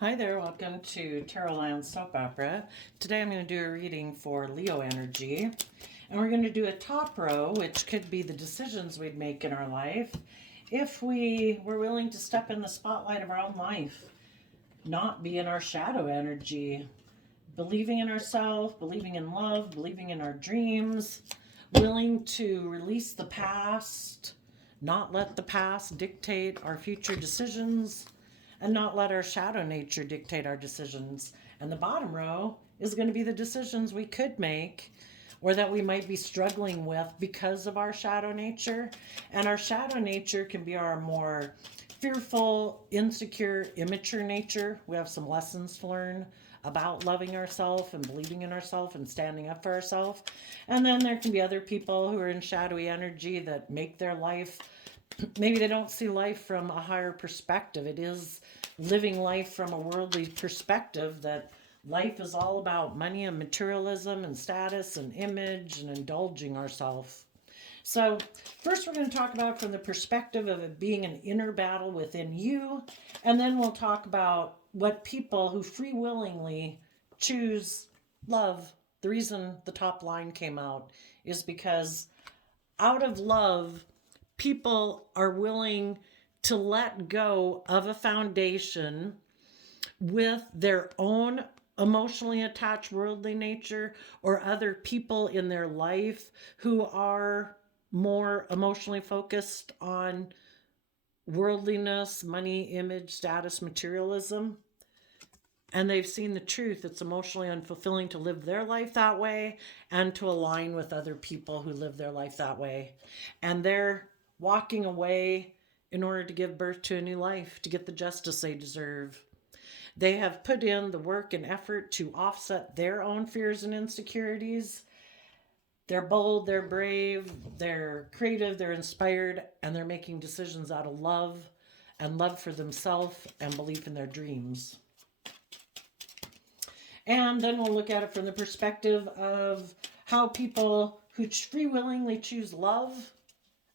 Hi there, welcome to Tarot Land Soap Opera. Today I'm going to do a reading for Leo energy. And we're going to do a top row, which could be the decisions we'd make in our life if we were willing to step in the spotlight of our own life, not be in our shadow energy, believing in ourselves, believing in love, believing in our dreams, willing to release the past, not let the past dictate our future decisions, and not let our shadow nature dictate our decisions. And the bottom row is going to be the decisions we could make or that we might be struggling with because of our shadow nature. And our shadow nature can be our more fearful, insecure, immature nature. We have some lessons to learn about loving ourselves and believing in ourselves and standing up for ourselves. And then there can be other people who are in shadowy energy that make their life, maybe they don't see life from a higher perspective. It is living life from a worldly perspective that life is all about money and materialism and status and image and indulging ourselves. So, first, we're going to talk about from the perspective of it being an inner battle within you, and then we'll talk about what people who free willingly choose love. The reason the top line came out is because out of love, people are willing to let go of a foundation with their own emotionally attached worldly nature or other people in their life who are more emotionally focused on worldliness, money, image, status, materialism. And they've seen the truth. It's emotionally unfulfilling to live their life that way and to align with other people who live their life that way. And they're walking away in order to give birth to a new life, to get the justice they deserve. They have put in the work and effort to offset their own fears and insecurities. They're bold, they're brave, they're creative, they're inspired, and they're making decisions out of love and love for themselves and belief in their dreams. And then we'll look at it from the perspective of how people who free willingly choose love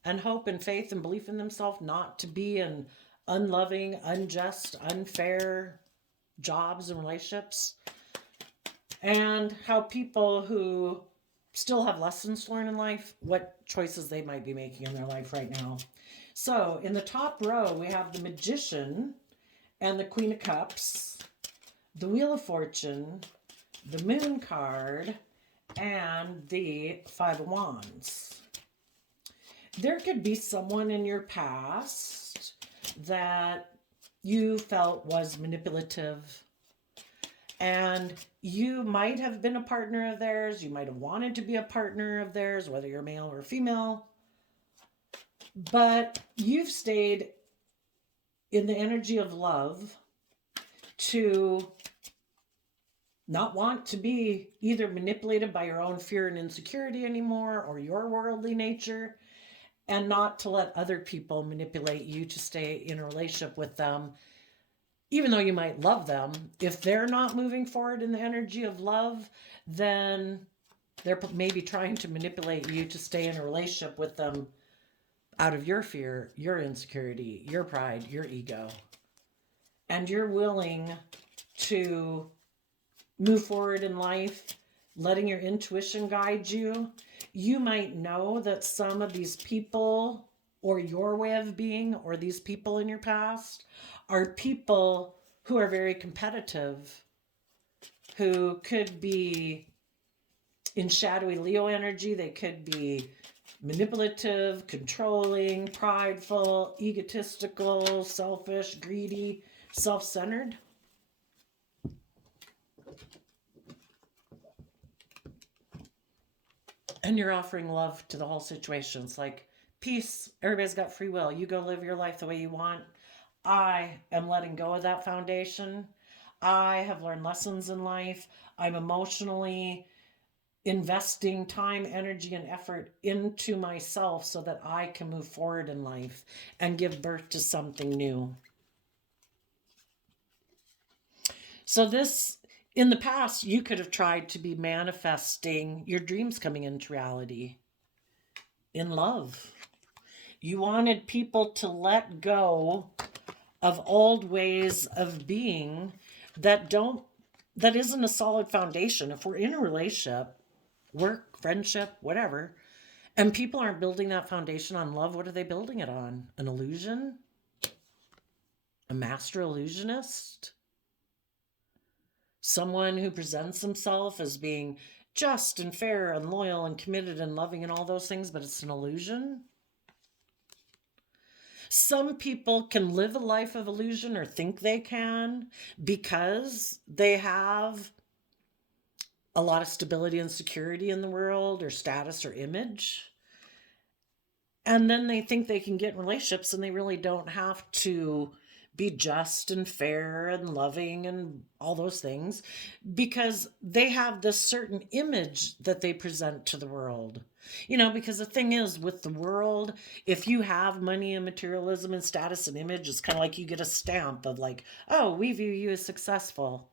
and hope and faith and belief in themselves not to be in unloving, unjust, unfair jobs and relationships, and how people who still have lessons to learn in life, what choices they might be making in their life right now. So in the top row, we have the Magician and the Queen of Cups, the Wheel of Fortune, the Moon card, and the Five of Wands. There could be someone in your past that you felt was manipulative, and you might have been a partner of theirs. You might have wanted to be a partner of theirs, whether you're male or female, but you've stayed in the energy of love to not want to be either manipulated by your own fear and insecurity anymore or your worldly nature, and not to let other people manipulate you to stay in a relationship with them, even though you might love them. If they're not moving forward in the energy of love, then they're maybe trying to manipulate you to stay in a relationship with them out of your fear, your insecurity, your pride, your ego. And you're willing to move forward in life, letting your intuition guide you. You might know that some of these people or your way of being or these people in your past are people who are very competitive, who could be in shadowy Leo energy. They could be manipulative, controlling, prideful, egotistical, selfish, greedy, self-centered. And you're offering love to the whole situation. It's like, peace, everybody's got free will. You go live your life the way you want. I am letting go of that foundation. I have learned lessons in life. I'm emotionally investing time, energy, and effort into myself so that I can move forward in life and give birth to something new. So this, in the past, you could have tried to be manifesting your dreams coming into reality in love. You wanted people to let go of old ways of being that isn't a solid foundation. If we're in a relationship, work, friendship, whatever, and people aren't building that foundation on love, what are they building it on? An illusion? A master illusionist? Someone who presents himself as being just and fair and loyal and committed and loving and all those things, but it's an illusion? Some people can live a life of illusion or think they can because they have a lot of stability and security in the world or status or image. And then they think they can get in relationships and they really don't have to be just and fair and loving and all those things because they have this certain image that they present to the world. Because the thing is with the world, if you have money and materialism and status and image, it's kind of like you get a stamp of like, oh, we view you as successful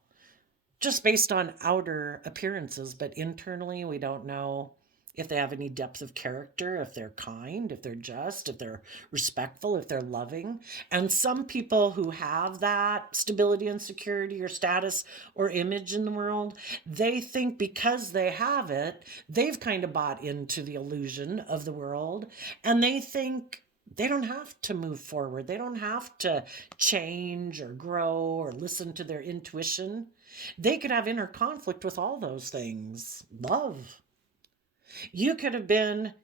just based on outer appearances, but internally we don't know if they have any depth of character, if they're kind, if they're just, if they're respectful, if they're loving. And some people who have that stability and security or status or image in the world, they think because they have it, they've kind of bought into the illusion of the world, and they think they don't have to move forward. They don't have to change or grow or listen to their intuition. They could have inner conflict with all those things. Love. You could have been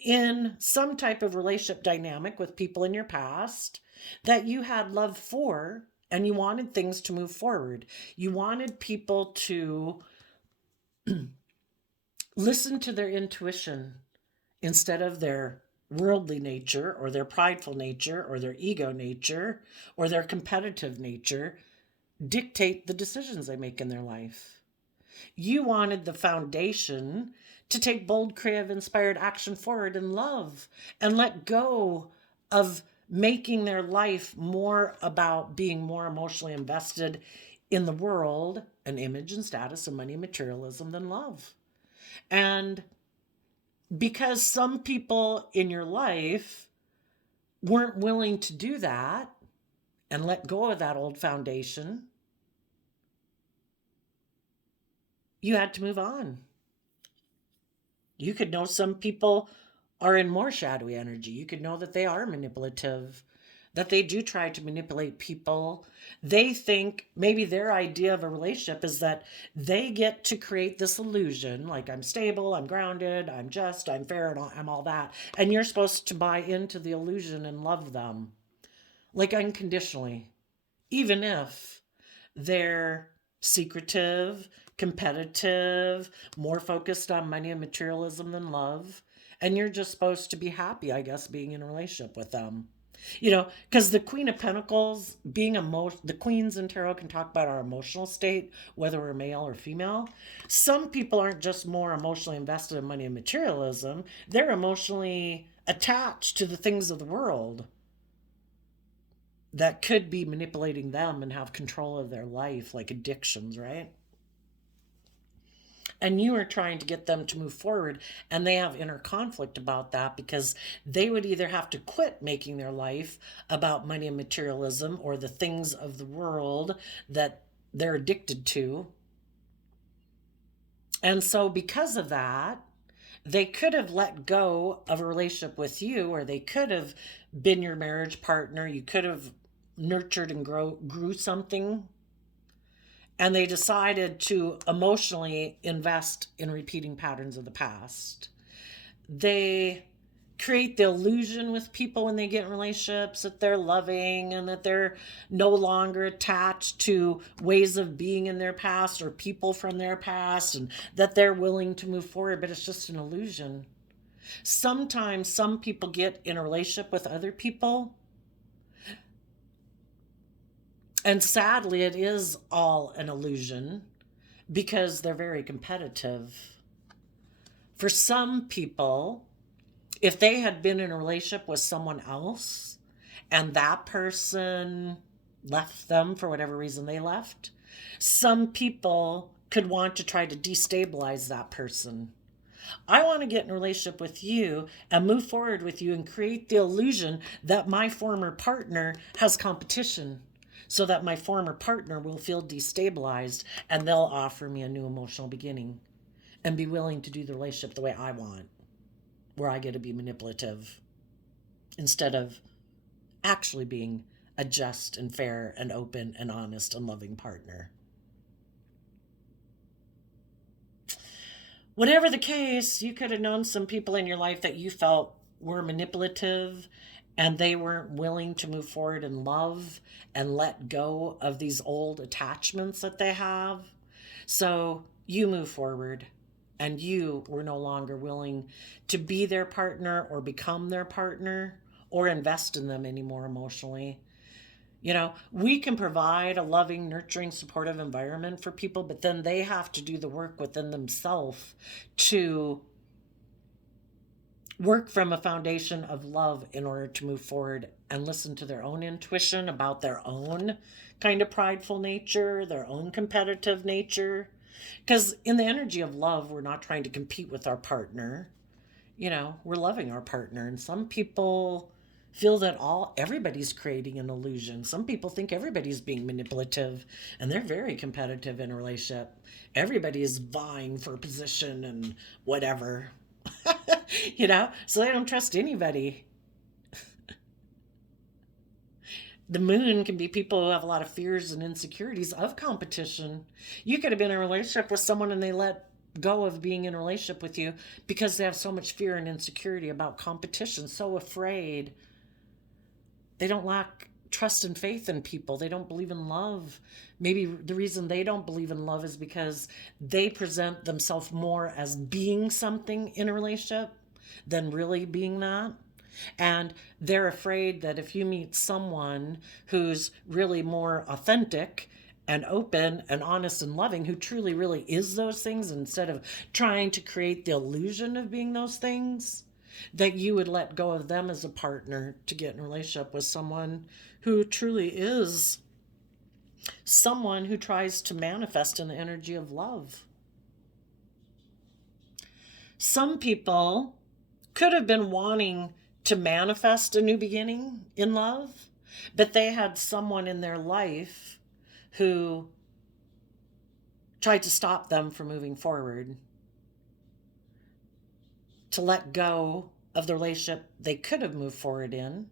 in some type of relationship dynamic with people in your past that you had love for, and you wanted things to move forward. You wanted people to listen to their intuition instead of their worldly nature or their prideful nature or their ego nature or their competitive nature dictate the decisions they make in their life. You wanted the foundation to take bold, creative, inspired action forward in love and let go of making their life more about being more emotionally invested in the world and image and status and money and materialism than love. And because some people in your life weren't willing to do that and let go of that old foundation, you had to move on. You could know some people are in more shadowy energy. You could know that they are manipulative, that they do try to manipulate people. They think maybe their idea of a relationship is that they get to create this illusion, like I'm stable, I'm grounded, I'm just, I'm fair, and I'm all that. And you're supposed to buy into the illusion and love them, like unconditionally, even if they're secretive, competitive, more focused on money and materialism than love. And you're just supposed to be happy, I guess, being in a relationship with them. Because the Queen of Pentacles, the queens in tarot can talk about our emotional state, whether we're male or female. Some people aren't just more emotionally invested in money and materialism, they're emotionally attached to the things of the world that could be manipulating them and have control of their life, like addictions, right? And you are trying to get them to move forward, and they have inner conflict about that because they would either have to quit making their life about money and materialism or the things of the world that they're addicted to. And so because of that, they could have let go of a relationship with you, or they could have been your marriage partner. You could have nurtured and grew something, and they decided to emotionally invest in repeating patterns of the past. They create the illusion with people when they get in relationships that they're loving and that they're no longer attached to ways of being in their past or people from their past, and that they're willing to move forward, but it's just an illusion. Sometimes some people get in a relationship with other people, and sadly, it is all an illusion because they're very competitive. For some people, if they had been in a relationship with someone else and that person left them for whatever reason they left, some people could want to try to destabilize that person. I want to get in a relationship with you and move forward with you and create the illusion that my former partner has competition. so that my former partner will feel destabilized and they'll offer me a new emotional beginning and be willing to do the relationship the way I want, where I get to be manipulative instead of actually being a just and fair and open and honest and loving partner. Whatever the case, you could have known some people in your life that you felt were manipulative and they weren't willing to move forward in love and let go of these old attachments that they have. So you move forward and you were no longer willing to be their partner or become their partner or invest in them anymore emotionally. You know, we can provide a loving, nurturing, supportive environment for people, but then they have to do the work within themselves to work from a foundation of love in order to move forward and listen to their own intuition about their own kind of prideful nature, their own competitive nature. Because in the energy of love, we're not trying to compete with our partner. You know, we're loving our partner. And some people feel that everybody's creating an illusion. Some people think everybody's being manipulative and they're very competitive in a relationship. Everybody is vying for a position and whatever. You know, so they don't trust anybody. The moon can be people who have a lot of fears and insecurities of competition. You could have been in a relationship with someone and they let go of being in a relationship with you because they have so much fear and insecurity about competition, so afraid. They don't lack trust and faith in people. They don't believe in love. Maybe the reason they don't believe in love is because they present themselves more as being something in a relationship than really being that. And they're afraid that if you meet someone who's really more authentic and open and honest and loving, who truly really is those things, instead of trying to create the illusion of being those things, that you would let go of them as a partner to get in a relationship with someone who truly is someone who tries to manifest in the energy of love. Some people could have been wanting to manifest a new beginning in love, but they had someone in their life who tried to stop them from moving forward, to let go of the relationship they could have moved forward in,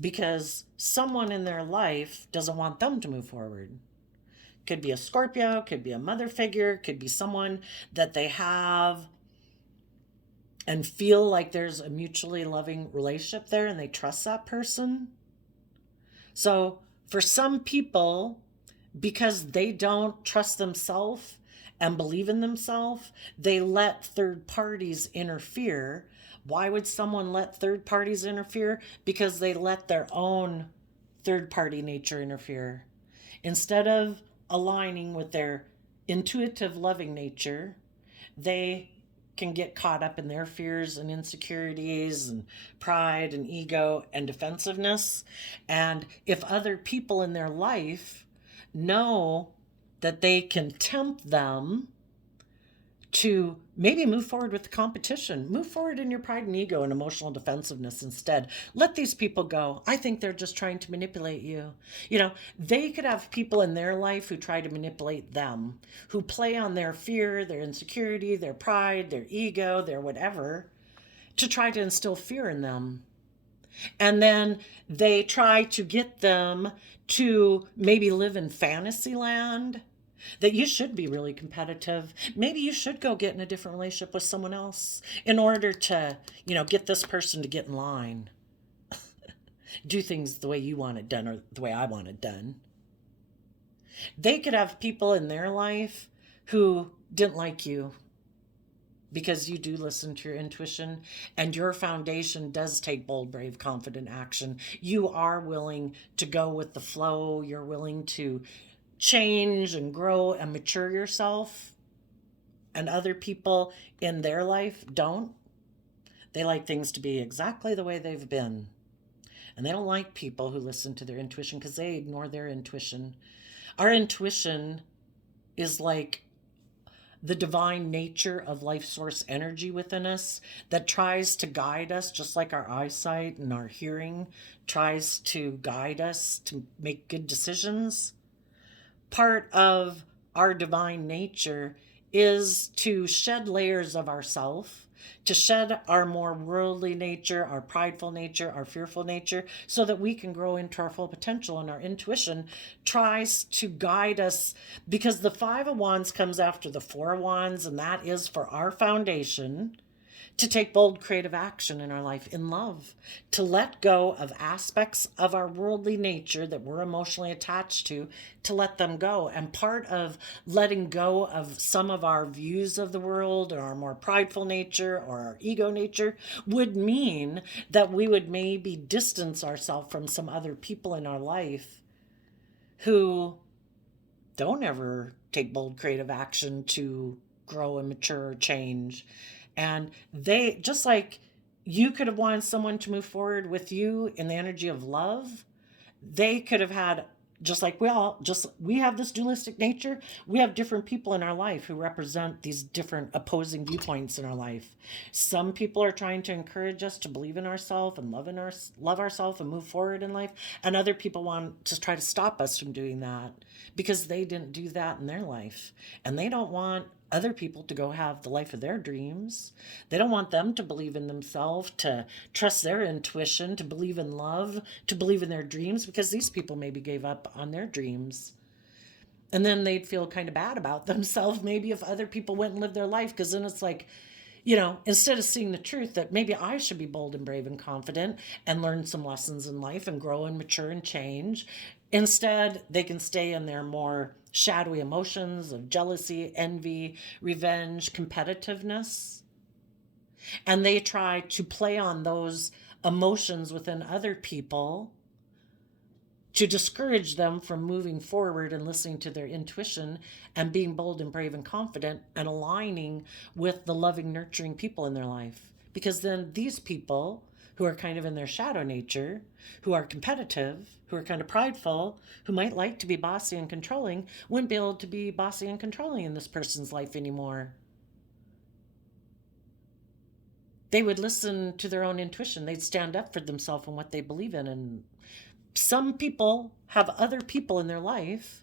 because someone in their life doesn't want them to move forward. Could be a Scorpio, could be a mother figure, could be someone that they have and feel like there's a mutually loving relationship there and they trust that person. So for some people, because they don't trust themselves and believe in themselves, they let third parties interfere. Why would someone let third parties interfere? Because they let their own third party nature interfere. Instead of aligning with their intuitive loving nature, they can get caught up in their fears and insecurities and pride and ego and defensiveness. And if other people in their life know that they can tempt them to maybe move forward with the competition, move forward in your pride and ego and emotional defensiveness instead. Let these people go. I think they're just trying to manipulate you. You know, they could have people in their life who try to manipulate them, who play on their fear, their insecurity, their pride, their ego, their whatever, to try to instill fear in them. And then they try to get them to maybe live in fantasy land, that you should be really competitive. Maybe you should go get in a different relationship with someone else in order to, get this person to get in line. Do things the way you want it done or the way I want it done. They could have people in their life who didn't like you because you do listen to your intuition and your foundation does take bold, brave, confident action. You are willing to go with the flow. You're willing to change and grow and mature yourself, and other people in their life don't. They like things to be exactly the way they've been, and they don't like people who listen to their intuition because they ignore their intuition. Our intuition is like the divine nature of life source energy within us that tries to guide us, just like our eyesight and our hearing tries to guide us to make good decisions. Part of our divine nature is to shed layers of ourself, to shed our more worldly nature, our prideful nature, our fearful nature, so that we can grow into our full potential. And our intuition tries to guide us, because the Five of Wands comes after the Four of Wands, and that is for our foundation to take bold creative action in our life in love, to let go of aspects of our worldly nature that we're emotionally attached to let them go. And part of letting go of some of our views of the world, or our more prideful nature, or our ego nature, would mean that we would maybe distance ourselves from some other people in our life who don't ever take bold creative action to grow and mature or change. And they, just like you could have wanted someone to move forward with you in the energy of love, they could have had, just like we have this dualistic nature, we have different people in our life who represent these different opposing viewpoints in our life. Some people are trying to encourage us to believe in ourselves and love ourselves and move forward in life, and other people want to try to stop us from doing that because they didn't do that in their life, and they don't want other people to go have the life of their dreams. They don't want them to believe in themselves, to trust their intuition, to believe in love, to believe in their dreams, because these people maybe gave up on their dreams. And then they'd feel kind of bad about themselves maybe if other people went and lived their life, because then it's like, instead of seeing the truth that maybe I should be bold and brave and confident and learn some lessons in life and grow and mature and change, instead they can stay in their more shadowy emotions of jealousy, envy, revenge, competitiveness. And they try to play on those emotions within other people to discourage them from moving forward and listening to their intuition and being bold and brave and confident and aligning with the loving, nurturing people in their life. Because then these people who are kind of in their shadow nature, who are competitive, who are kind of prideful, who might like to be bossy and controlling, wouldn't be able to be bossy and controlling in this person's life anymore. They would listen to their own intuition. They'd stand up for themselves and what they believe in. And some people have other people in their life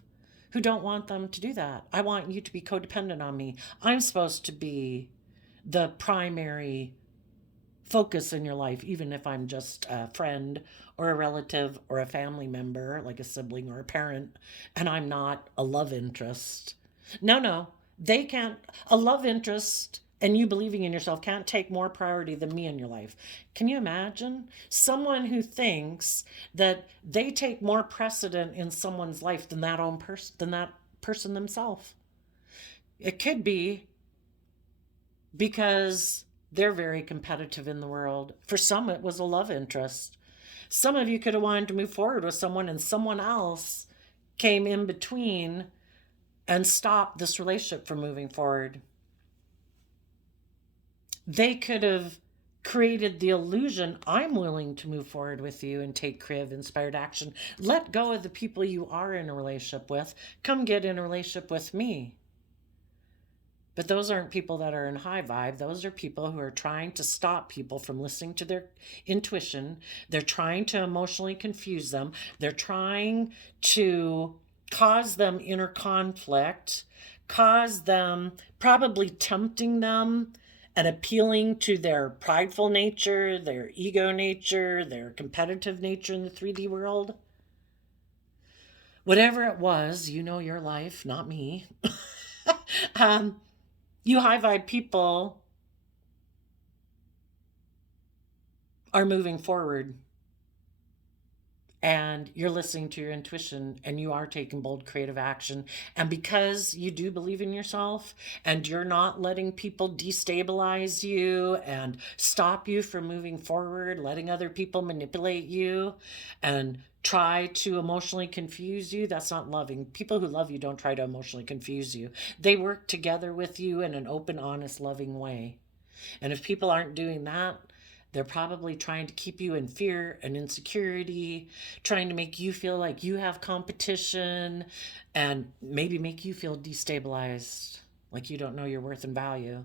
who don't want them to do that. I want you to be codependent on me. I'm supposed to be the primary focus in your life, even if I'm just a friend or a relative or a family member, like a sibling or a parent, and I'm not a love interest. No, they can't. A love interest and you believing in yourself can't take more priority than me in your life. Can you imagine someone who thinks that they take more precedent in someone's life than that person themselves? It could be because they're very competitive in the world. For some, it was a love interest. Some of you could have wanted to move forward with someone, and someone else came in between and stopped this relationship from moving forward. They could have created the illusion, I'm willing to move forward with you and take creative, inspired action. Let go of the people you are in a relationship with. Come get in a relationship with me. But those aren't people that are in high vibe. Those are people who are trying to stop people from listening to their intuition. They're trying to emotionally confuse them. They're trying to cause them inner conflict, cause them, probably tempting them and appealing to their prideful nature, their ego nature, their competitive nature in the 3D world. Whatever it was, your life, not me. You high vibe people are moving forward, and you're listening to your intuition, and you are taking bold creative action. And because you do believe in yourself, and you're not letting people destabilize you and stop you from moving forward, letting other people manipulate you and try to emotionally confuse you, that's not loving. People who love you don't try to emotionally confuse you. They work together with you in an open, honest, loving way. And if people aren't doing that, they're probably trying to keep you in fear and insecurity, trying to make you feel like you have competition, and maybe make you feel destabilized. like you don't know your worth and value,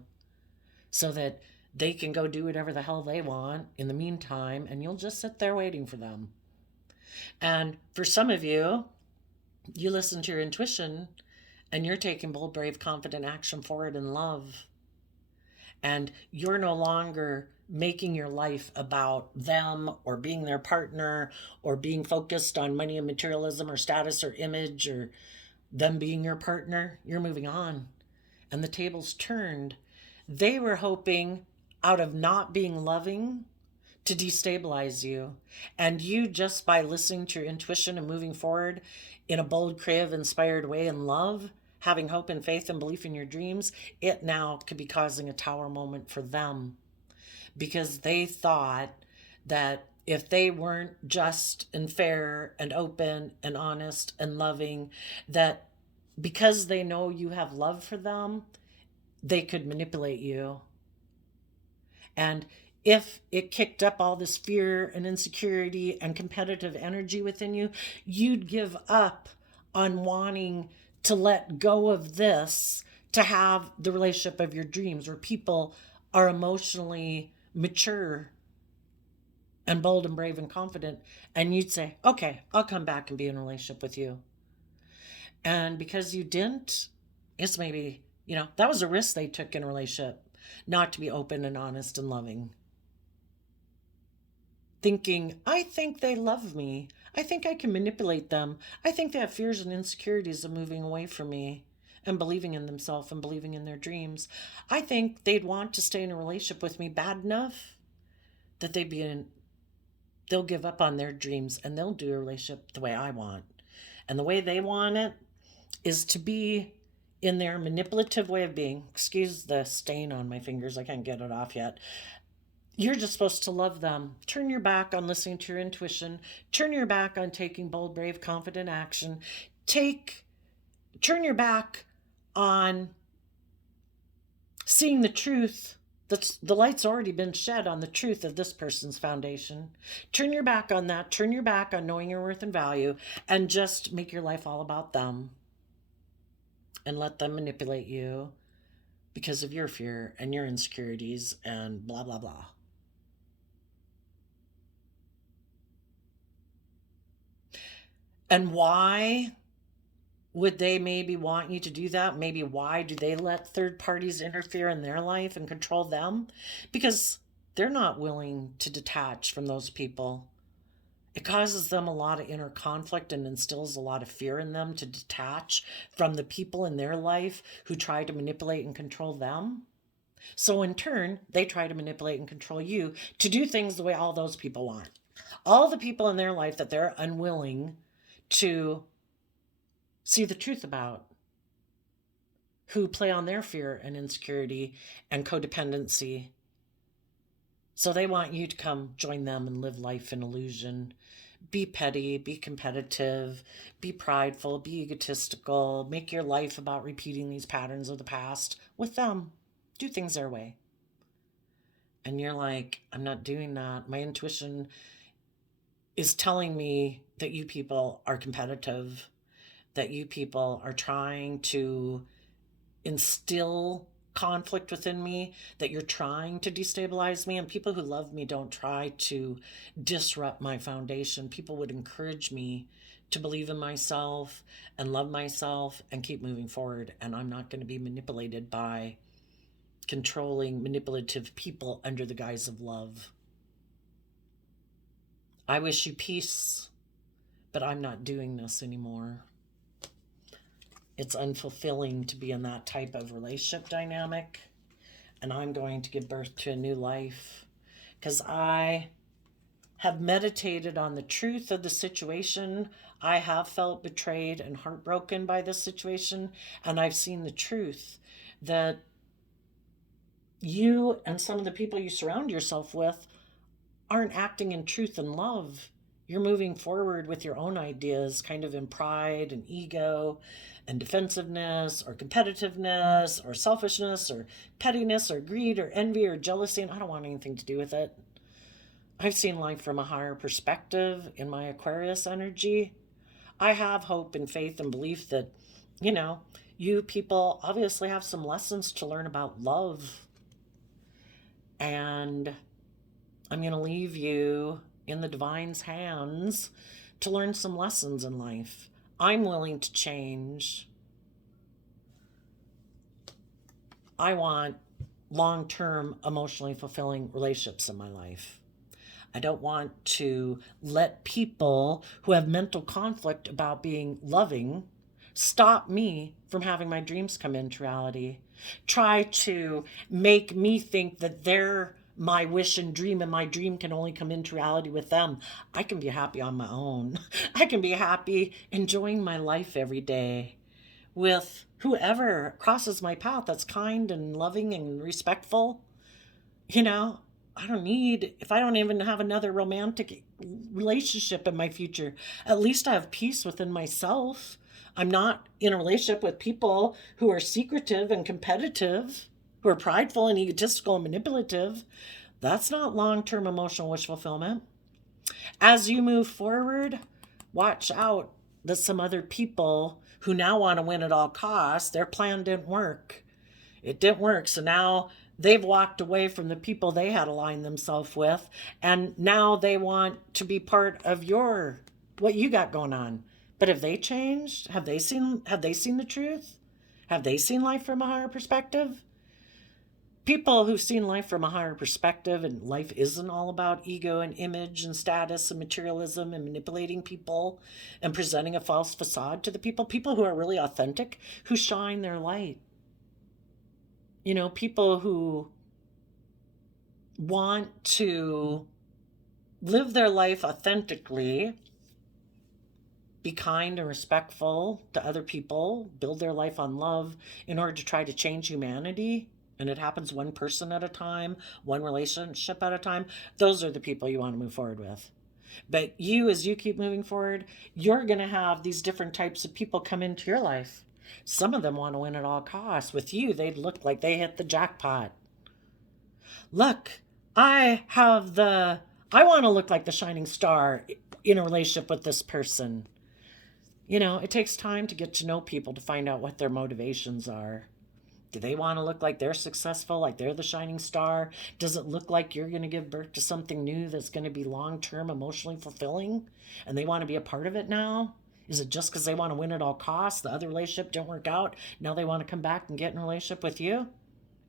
so that they can go do whatever the hell they want in the meantime, and you'll just sit there waiting for them. And for some of you, you listen to your intuition and you're taking bold, brave, confident action forward in love. And you're no longer making your life about them or being their partner or being focused on money and materialism or status or image or them being your partner. You're moving on. And the tables turned. They were hoping, out of not being loving, to destabilize you. And you, just by listening to your intuition and moving forward in a bold, creative, inspired way in love, having hope and faith and belief in your dreams, it now could be causing a tower moment for them, because they thought that if they weren't just and fair and open and honest and loving, that because they know you have love for them, they could manipulate you. And if it kicked up all this fear and insecurity and competitive energy within you, you'd give up on wanting to let go of this to have the relationship of your dreams, where people are emotionally mature and bold and brave and confident. And you'd say, okay, I'll come back and be in a relationship with you. And because you didn't, it's maybe, that was a risk they took in a relationship, not to be open and honest and loving. Thinking, I think they love me. I think I can manipulate them. I think they have fears and insecurities of moving away from me and believing in themselves and believing in their dreams. I think they'd want to stay in a relationship with me bad enough that they'll give up on their dreams and they'll do a relationship the way I want. And the way they want it is to be in their manipulative way of being. Excuse the stain on my fingers, I can't get it off yet. You're just supposed to love them. Turn your back on listening to your intuition. Turn your back on taking bold, brave, confident action. Turn your back on seeing the truth. The light's already been shed on the truth of this person's foundation. Turn your back on that. Turn your back on knowing your worth and value, and just make your life all about them. And let them manipulate you because of your fear and your insecurities and blah, blah, blah. And why would they maybe want you to do that? Maybe why do they let third parties interfere in their life and control them? Because they're not willing to detach from those people. It causes them a lot of inner conflict and instills a lot of fear in them to detach from the people in their life who try to manipulate and control them. So in turn, they try to manipulate and control you to do things the way all those people want. All the people in their life that they're unwilling to see the truth about, who play on their fear and insecurity and codependency. So they want you to come join them and live life in illusion. Be petty, be competitive, be prideful, be egotistical, make your life about repeating these patterns of the past with them. Do things their way. And you're like, I'm not doing that. My intuition is telling me that you people are competitive, that you people are trying to instill conflict within me, that you're trying to destabilize me. And people who love me don't try to disrupt my foundation. People would encourage me to believe in myself and love myself and keep moving forward. And I'm not going to be manipulated by controlling, manipulative people under the guise of love. I wish you peace, but I'm not doing this anymore. It's unfulfilling to be in that type of relationship dynamic. And I'm going to give birth to a new life, because I have meditated on the truth of the situation. I have felt betrayed and heartbroken by this situation. And I've seen the truth that you and some of the people you surround yourself with aren't acting in truth and love. You're moving forward with your own ideas, kind of in pride and ego and defensiveness or competitiveness or selfishness or pettiness or greed or envy or jealousy, and I don't want anything to do with it. I've seen life from a higher perspective in my Aquarius energy. I have hope and faith and belief that, You people obviously have some lessons to learn about love. And I'm going to leave you in the divine's hands to learn some lessons in life. I'm willing to change. I want long-term, emotionally fulfilling relationships in my life. I don't want to let people who have mental conflict about being loving stop me from having my dreams come into reality. Try to make me think that they're my wish and dream, and my dream can only come into reality with them. I can be happy on my own. I can be happy enjoying my life every day with whoever crosses my path that's kind and loving and respectful. You know, I don't need, if I don't even have another romantic relationship in my future, at least I have peace within myself. I'm not in a relationship with people who are secretive and competitive, who are prideful and egotistical and manipulative. That's not long term emotional wish fulfillment. As you move forward, watch out that some other people who now want to win at all costs, their plan didn't work. It didn't work. So now they've walked away from the people they had aligned themselves with, and now they want to be part of your what you got going on. But have they changed? Have they seen the truth? Have they seen life from a higher perspective? People who've seen life from a higher perspective, and life isn't all about ego and image and status and materialism and manipulating people and presenting a false facade to the people who are really authentic, who shine their light. You know, people who want to live their life authentically, be kind and respectful to other people, build their life on love in order to try to change humanity. And it happens one person at a time, one relationship at a time. Those are the people you want to move forward with. But you, as you keep moving forward, you're going to have these different types of people come into your life. Some of them want to win at all costs. With you, they'd look like they hit the jackpot. Look, I want to look like the shining star in a relationship with this person. You know, it takes time to get to know people to find out what their motivations are. Do they want to look like they're successful, like they're the shining star? Does it look like you're going to give birth to something new that's going to be long-term emotionally fulfilling and they want to be a part of it now? Is it just because they want to win at all costs? The other relationship didn't work out. Now they want to come back and get in a relationship with you?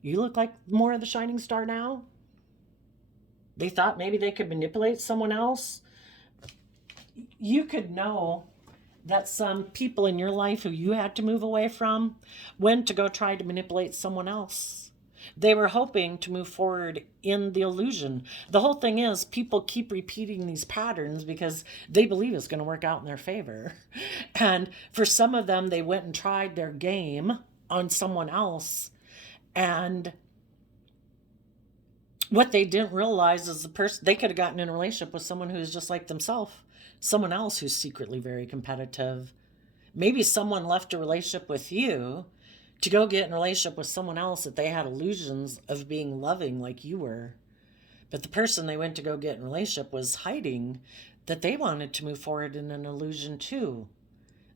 You look like more of the shining star now? They thought maybe they could manipulate someone else? You could know that some people in your life who you had to move away from went to go try to manipulate someone else. They were hoping to move forward in the illusion. The whole thing is people keep repeating these patterns because they believe it's going to work out in their favor. And for some of them, they went and tried their game on someone else. And what they didn't realize is they could have gotten in a relationship with someone who's just like themselves, someone else who's secretly very competitive. Maybe someone left a relationship with you to go get in a relationship with someone else that they had illusions of being loving like you were. But the person they went to go get in a relationship was hiding that they wanted to move forward in an illusion too.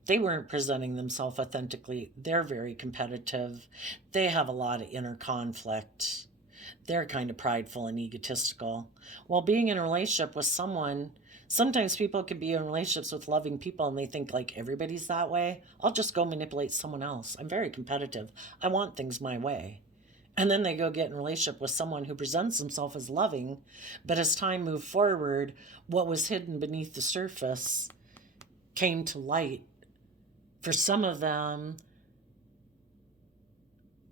They weren't presenting themselves authentically. They're very competitive. They have a lot of inner conflict. They're kind of prideful and egotistical. While being in a relationship with someone, sometimes people can be in relationships with loving people and they think like everybody's that way. I'll just go manipulate someone else. I'm very competitive. I want things my way. And then they go get in a relationship with someone who presents himself as loving, but as time moved forward, what was hidden beneath the surface came to light. For some of them,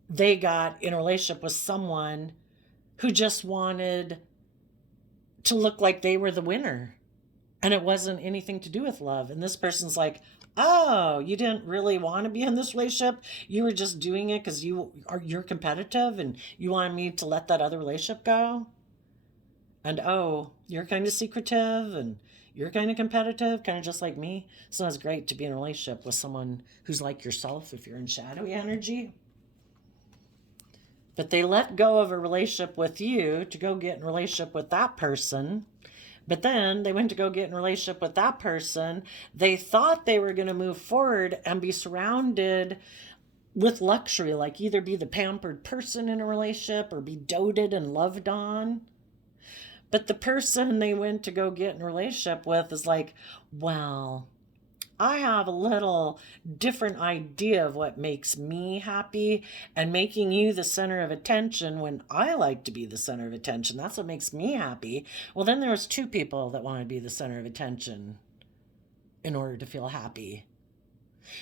they got in a relationship with someone who just wanted to look like they were the winner. And it wasn't anything to do with love. And this person's like, oh, you didn't really want to be in this relationship. You were just doing it because you're competitive and you wanted me to let that other relationship go. And oh, you're kind of secretive and you're kind of competitive, kind of just like me. So it's great to be in a relationship with someone who's like yourself if you're in shadowy energy. But they let go of a relationship with you to go get in a relationship with that person. But then they went to go get in a relationship with that person. They thought they were going to move forward and be surrounded with luxury, like either be the pampered person in a relationship or be doted and loved on. But the person they went to go get in a relationship with is like, well, I have a little different idea of what makes me happy, and making you the center of attention when I like to be the center of attention. That's what makes me happy. Well, then there's two people that want to be the center of attention in order to feel happy.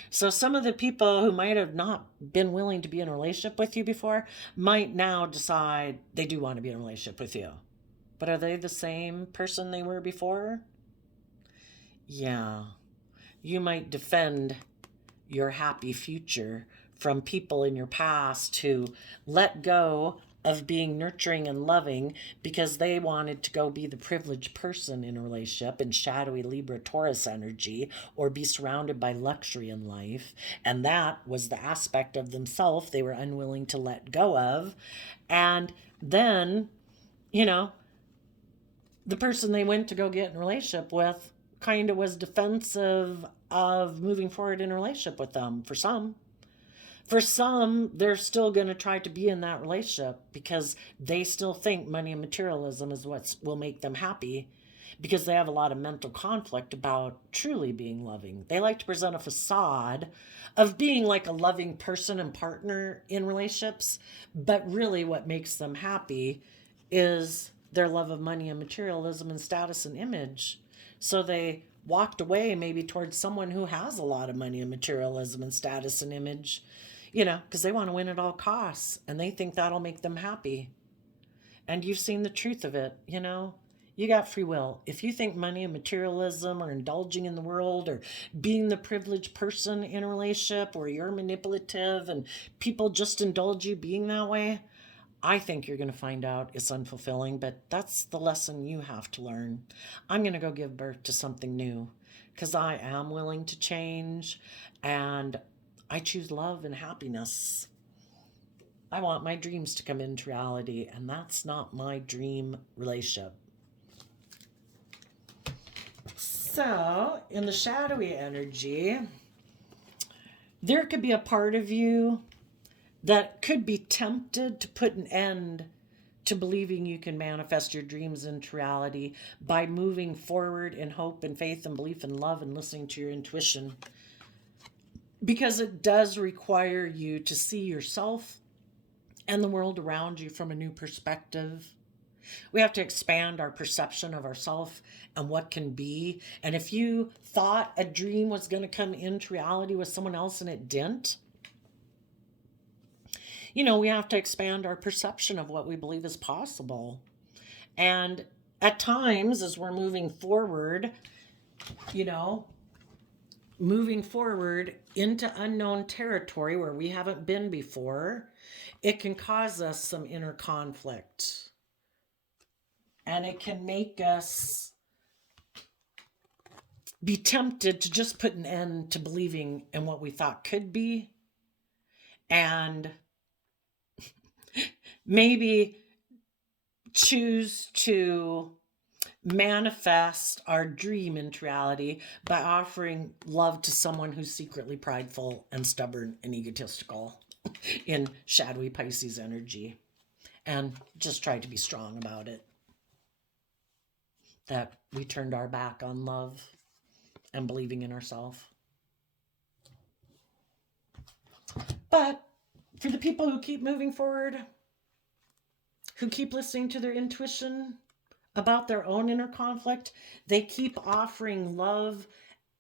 So some of the people who might have not been willing to be in a relationship with you before might now decide they do want to be in a relationship with you. But are they the same person they were before? Yeah. You might defend your happy future from people in your past who let go of being nurturing and loving because they wanted to go be the privileged person in a relationship in shadowy Libra Taurus energy, or be surrounded by luxury in life. And that was the aspect of themself they were unwilling to let go of. And then, you know, the person they went to go get in a relationship with kind of was defensive of moving forward in a relationship with them for some. For some, they're still going to try to be in that relationship because they still think money and materialism is what will make them happy, because they have a lot of mental conflict about truly being loving. They like to present a facade of being like a loving person and partner in relationships, but really what makes them happy is their love of money and materialism and status and image. So they walked away maybe towards someone who has a lot of money and materialism and status and image, because they want to win at all costs and they think that'll make them happy. And you've seen the truth of it. You got free will. If you think money and materialism or indulging in the world or being the privileged person in a relationship, or you're manipulative and people just indulge you being that way, I think you're going to find out it's unfulfilling, but that's the lesson you have to learn. I'm going to go give birth to something new because I am willing to change, and I choose love and happiness. I want my dreams to come into reality, and that's not my dream relationship. So, in the shadowy energy, there could be a part of you that could be tempted to put an end to believing you can manifest your dreams into reality by moving forward in hope and faith and belief and love and listening to your intuition. Because it does require you to see yourself and the world around you from a new perspective. We have to expand our perception of ourselves and what can be. And if you thought a dream was going to come into reality with someone else and it didn't, we have to expand our perception of what we believe is possible. And at times, as we're moving forward into unknown territory where we haven't been before, it can cause us some inner conflict. And it can make us be tempted to just put an end to believing in what we thought could be, and maybe choose to manifest our dream into reality by offering love to someone who's secretly prideful and stubborn and egotistical in shadowy Pisces energy, and just try to be strong about it. That we turned our back on love and believing in ourselves. But for the people who keep moving forward, who keep listening to their intuition about their own inner conflict, they keep offering love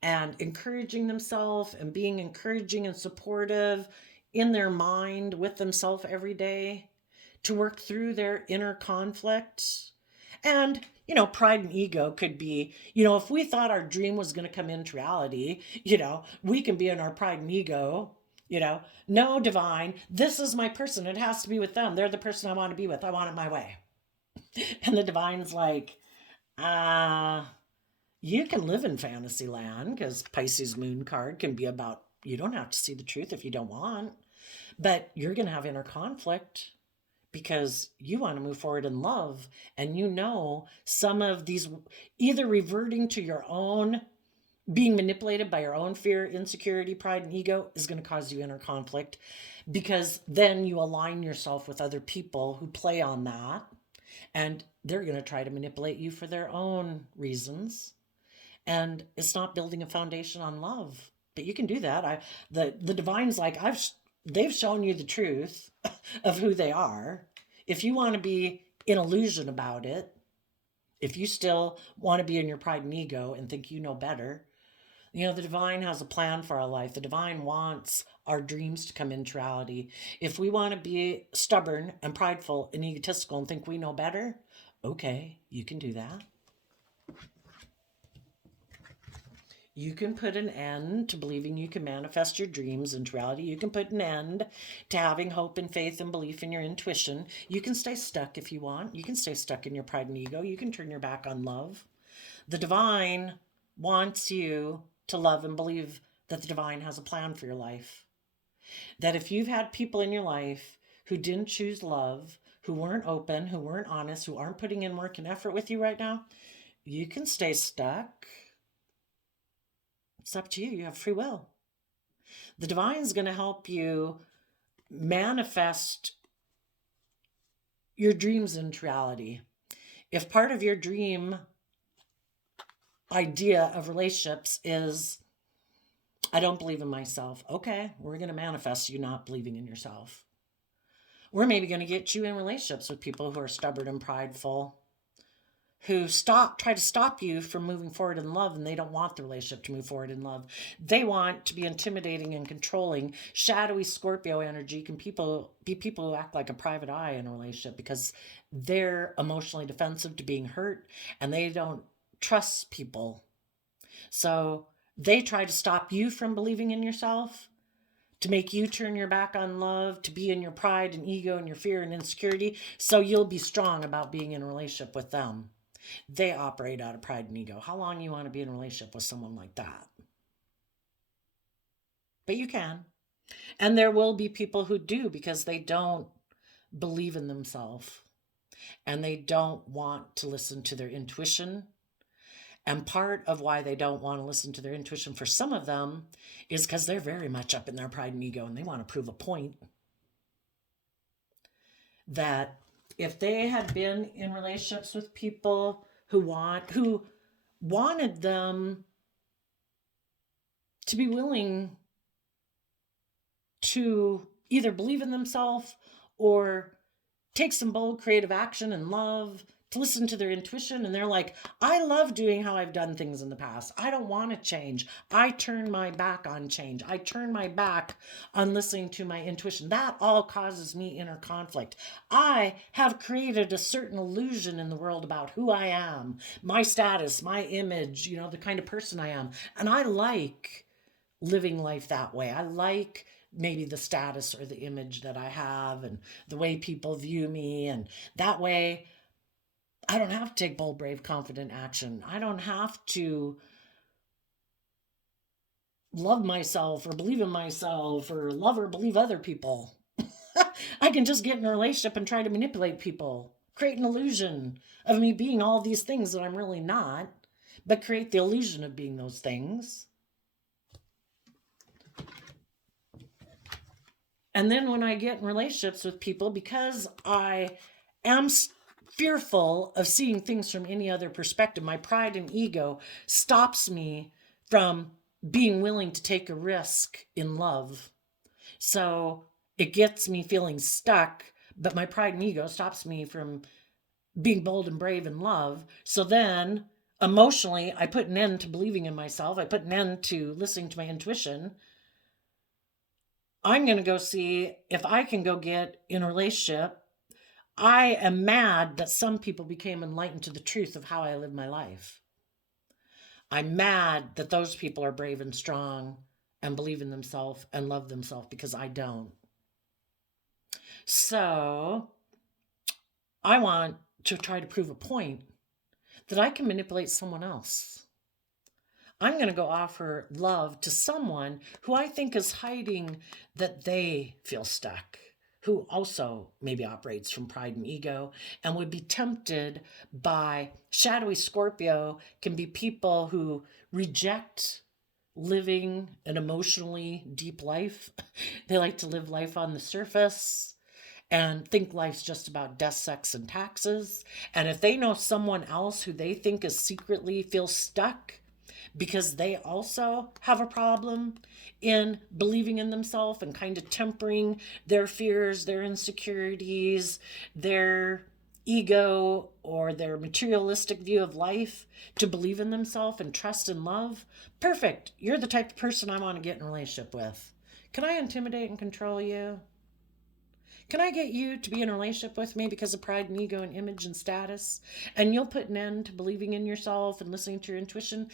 and encouraging themselves and being encouraging and supportive in their mind with themselves every day to work through their inner conflict. And, pride and ego could be, if we thought our dream was going to come into reality, we can be in our pride and ego, no, divine, this is my person. It has to be with them. They're the person I want to be with. I want it my way. And the divine's like, you can live in fantasy land, because Pisces moon card can be about, you don't have to see the truth if you don't want, but you're going to have inner conflict because you want to move forward in love. And some of these, either reverting to your own being manipulated by your own fear, insecurity, pride, and ego is going to cause you inner conflict, because then you align yourself with other people who play on that, and they're going to try to manipulate you for their own reasons. And it's not building a foundation on love. But you can do that. The divine's like, they've shown you the truth of who they are. If you want to be in illusion about it, if you still want to be in your pride and ego and think you know better, the divine has a plan for our life. The divine wants our dreams to come into reality. If we want to be stubborn and prideful and egotistical and think we know better, okay, you can do that. You can put an end to believing you can manifest your dreams into reality. You can put an end to having hope and faith and belief in your intuition. You can stay stuck if you want. You can stay stuck in your pride and ego. You can turn your back on love. The divine wants you to love and believe that the divine has a plan for your life. That if you've had people in your life who didn't choose love, who weren't open, who weren't honest, who aren't putting in work and effort with you right now, you can stay stuck. It's up to you. You have free will. The divine is going to help you manifest your dreams into reality. If part of your dream idea of relationships is, I don't believe in myself, okay, we're going to manifest you not believing in yourself. We're maybe going to get you in relationships with people who are stubborn and prideful, who try to stop you from moving forward in love, and they don't want the relationship to move forward in love. They want to be intimidating and controlling. Shadowy Scorpio energy can be people who act like a private eye in a relationship because they're emotionally defensive to being hurt, and they don't trust people. So they try to stop you from believing in yourself, to make you turn your back on love, to be in your pride and ego and your fear and insecurity, so you'll be strong about being in a relationship with them. They operate out of pride and ego. How long you want to be in a relationship with someone like that? But you can. And there will be people who do, because they don't believe in themselves and they don't want to listen to their intuition. And part of why they don't want to listen to their intuition for some of them is because they're very much up in their pride and ego, and they want to prove a point that if they had been in relationships with people who wanted them to be willing to either believe in themselves or take some bold creative action and love, to listen to their intuition, and they're like, I love doing how I've done things in the past. I don't want to change. I turn my back on change. I turn my back on listening to my intuition. That all causes me inner conflict. I have created a certain illusion in the world about who I am, my status, my image, the kind of person I am. And I like living life that way. I like maybe the status or the image that I have and the way people view me. And that way, I don't have to take bold, brave, confident action. I don't have to love myself or believe in myself or love or believe other people. I can just get in a relationship and try to manipulate people, create an illusion of me being all these things that I'm really not, but create the illusion of being those things. And then when I get in relationships with people, because I am fearful of seeing things from any other perspective, my pride and ego stops me from being willing to take a risk in love. So it gets me feeling stuck, but my pride and ego stops me from being bold and brave in love. So then emotionally, I put an end to believing in myself. I put an end to listening to my intuition. I'm going to go see if I can go get in a relationship. I am mad that some people became enlightened to the truth of how I live my life. I'm mad that those people are brave and strong and believe in themselves and love themselves, because I don't. So I want to try to prove a point that I can manipulate someone else. I'm going to go offer love to someone who I think is hiding that they feel stuck, who also maybe operates from pride and ego and would be tempted by shadowy Scorpio, can be people who reject living an emotionally deep life. They like to live life on the surface and think life's just about death, sex, and taxes. And if they know someone else who they think is secretly feels stuck because they also have a problem in believing in themselves and kind of tempering their fears, their insecurities, their ego, or their materialistic view of life to believe in themselves and trust and love, perfect. You're the type of person I want to get in a relationship with. Can I intimidate and control you? Can I get you to be in a relationship with me because of pride and ego and image and status? And you'll put an end to believing in yourself and listening to your intuition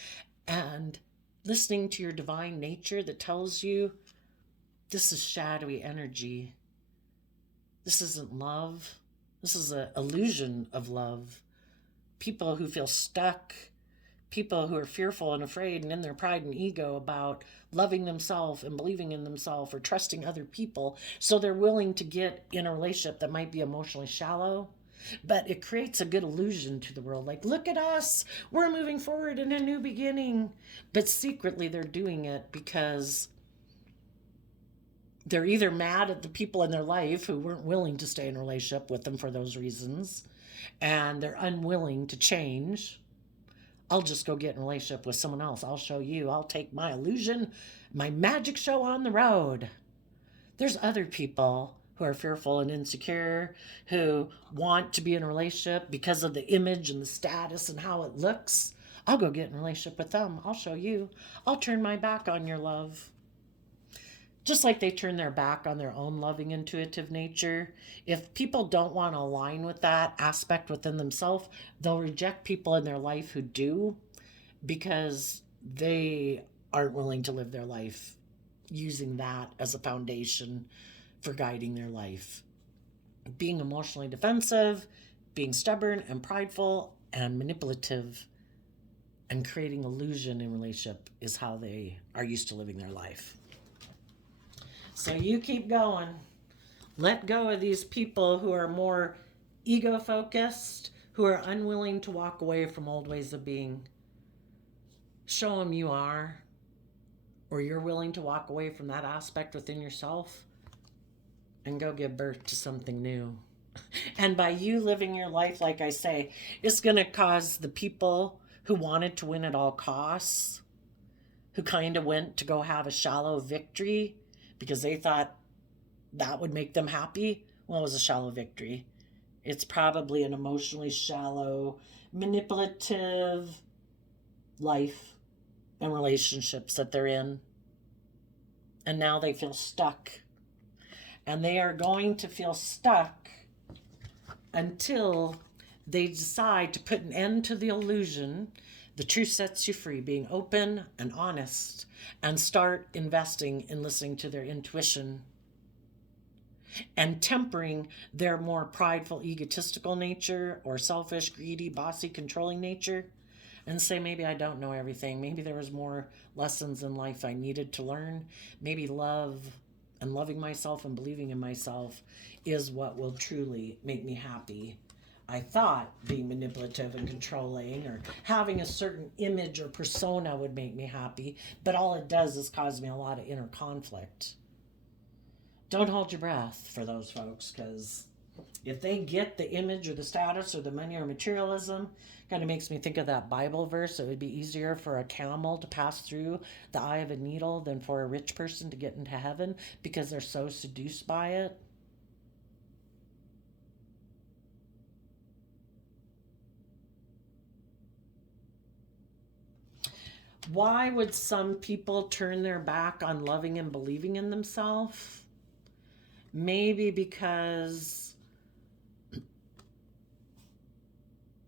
and listening to your divine nature that tells you this is shadowy energy. This isn't love. This is an illusion of love. People who feel stuck, people who are fearful and afraid and in their pride and ego about loving themselves and believing in themselves or trusting other people, so they're willing to get in a relationship that might be emotionally shallow, but it creates a good illusion to the world, like, look at us, we're moving forward in a new beginning. But secretly they're doing it because they're either mad at the people in their life who weren't willing to stay in a relationship with them for those reasons, and they're unwilling to change. I'll just go get in a relationship with someone else. I'll show you. I'll take my illusion, my magic show on the road. There's other people who are fearful and insecure, who want to be in a relationship because of the image and the status and how it looks. I'll go get in a relationship with them. I'll show you. I'll turn my back on your love. Just like they turn their back on their own loving, intuitive nature. If people don't want to align with that aspect within themselves, they'll reject people in their life who do, because they aren't willing to live their life using that as a foundation for guiding their life. Being emotionally defensive, being stubborn and prideful and manipulative, and creating illusion in relationship is how they are used to living their life. So you keep going. Let go of these people who are more ego focused, who are unwilling to walk away from old ways of being. Show them you are, or you're willing to walk away from that aspect within yourself and go give birth to something new. And by you living your life, like I say, it's going to cause the people who wanted to win at all costs, who kind of went to go have a shallow victory because they thought that would make them happy. Well, it was a shallow victory. It's probably an emotionally shallow, manipulative life and relationships that they're in. And now they feel stuck. And they are going to feel stuck until they decide to put an end to the illusion. The truth sets you free, being open and honest, and start investing in listening to their intuition and tempering their more prideful, egotistical nature or selfish, greedy, bossy, controlling nature, and say, maybe I don't know everything. Maybe there was more lessons in life I needed to learn. Maybe love and loving myself and believing in myself is what will truly make me happy. I thought being manipulative and controlling or having a certain image or persona would make me happy, but all it does is cause me a lot of inner conflict. Don't hold your breath for those folks, because if they get the image or the status or the money or materialism, kind of makes me think of that Bible verse. It would be easier for a camel to pass through the eye of a needle than for a rich person to get into heaven, because they're so seduced by it. Why would some people turn their back on loving and believing in themselves? Maybe because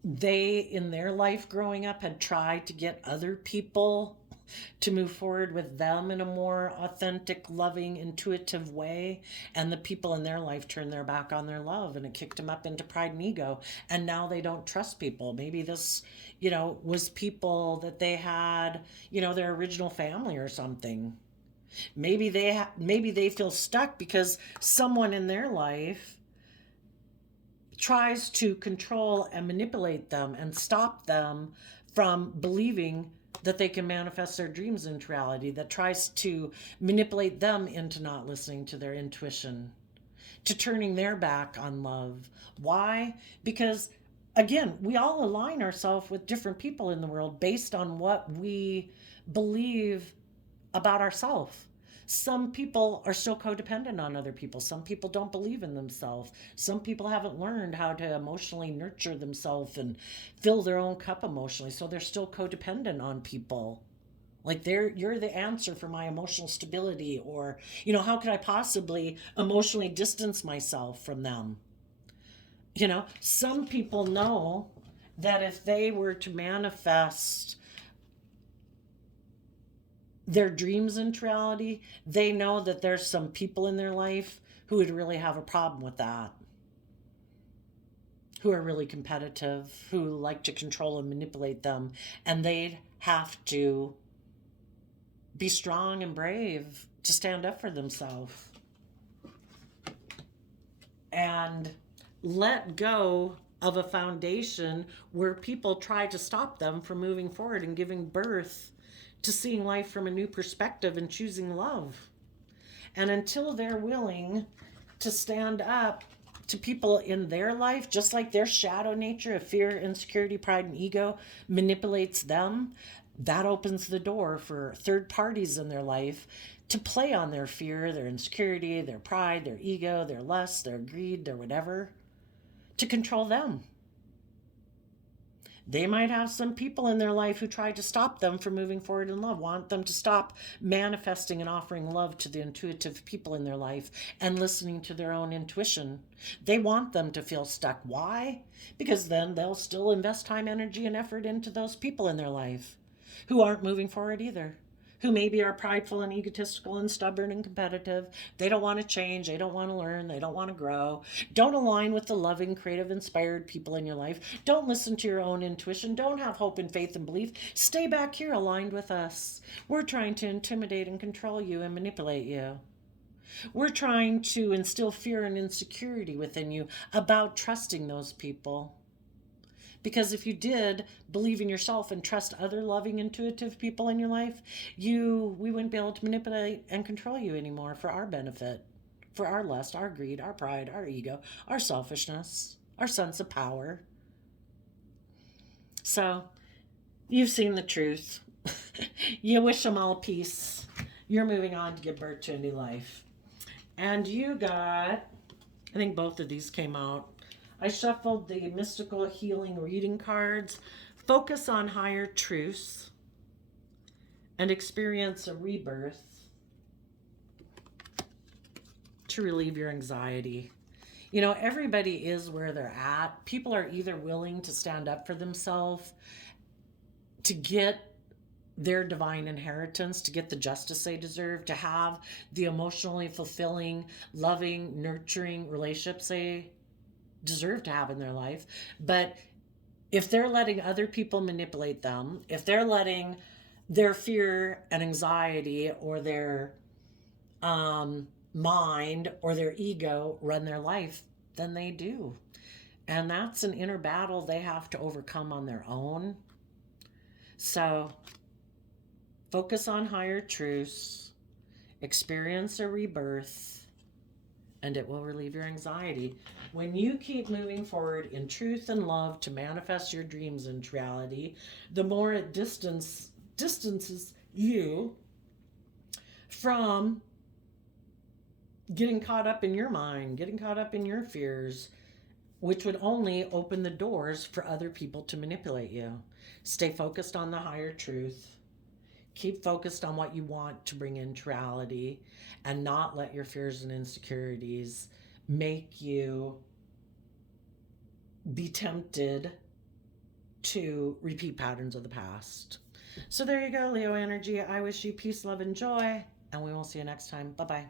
they, in their life growing up, had tried to get other people to move forward with them in a more authentic, loving, intuitive way. And the people in their life turned their back on their love, and it kicked them up into pride and ego. And now they don't trust people. Maybe this, was people that they had, their original family or something. Maybe they feel stuck because someone in their life tries to control and manipulate them and stop them from believing that they can manifest their dreams into reality, that tries to manipulate them into not listening to their intuition, to turning their back on love. Why? Because, again, we all align ourselves with different people in the world based on what we believe about ourselves. Some people are still codependent on other people. Some people don't believe in themselves. Some people haven't learned how to emotionally nurture themselves and fill their own cup emotionally. So they're still codependent on people. Like you're the answer for my emotional stability, or, how could I possibly emotionally distance myself from them? Some people know that if they were to manifest their dreams into reality, they know that there's some people in their life who would really have a problem with that, who are really competitive, who like to control and manipulate them, and they'd have to be strong and brave to stand up for themselves and let go of a foundation where people try to stop them from moving forward and giving birth to seeing life from a new perspective and choosing love. And until they're willing to stand up to people in their life, just like their shadow nature of fear, insecurity, pride, and ego manipulates them, that opens the door for third parties in their life to play on their fear, their insecurity, their pride, their ego, their lust, their greed, their whatever, to control them. They might have some people in their life who try to stop them from moving forward in love, want them to stop manifesting and offering love to the intuitive people in their life and listening to their own intuition. They want them to feel stuck. Why? Because then they'll still invest time, energy, and effort into those people in their life who aren't moving forward either, who maybe are prideful and egotistical and stubborn and competitive. They don't want to change. They don't want to learn. They don't want to grow. Don't align with the loving, creative, inspired people in your life. Don't listen to your own intuition. Don't have hope and faith and belief. Stay back here aligned with us. We're trying to intimidate and control you and manipulate you. We're trying to instill fear and insecurity within you about trusting those people. Because if you did believe in yourself and trust other loving, intuitive people in your life, we wouldn't be able to manipulate and control you anymore for our benefit, for our lust, our greed, our pride, our ego, our selfishness, our sense of power. So, you've seen the truth. You wish them all peace. You're moving on to give birth to a new life. And you got, I think both of these came out. I shuffled the mystical healing reading cards. Focus on higher truths and experience a rebirth to relieve your anxiety. Everybody is where they're at. People are either willing to stand up for themselves, to get their divine inheritance, to get the justice they deserve, to have the emotionally fulfilling, loving, nurturing relationships they deserve to have in their life. But if they're letting other people manipulate them, if they're letting their fear and anxiety or their mind or their ego run their life, then they do. And that's an inner battle they have to overcome on their own. So focus on higher truths, experience a rebirth, and it will relieve your anxiety. When you keep moving forward in truth and love to manifest your dreams into reality, the more it distances you from getting caught up in your mind, getting caught up in your fears, which would only open the doors for other people to manipulate you. Stay focused on the higher truth. Keep focused on what you want to bring into reality, and not let your fears and insecurities make you be tempted to repeat patterns of the past. So there you go, Leo energy. I wish you peace, love, and joy, and we will see you next time. Bye-bye.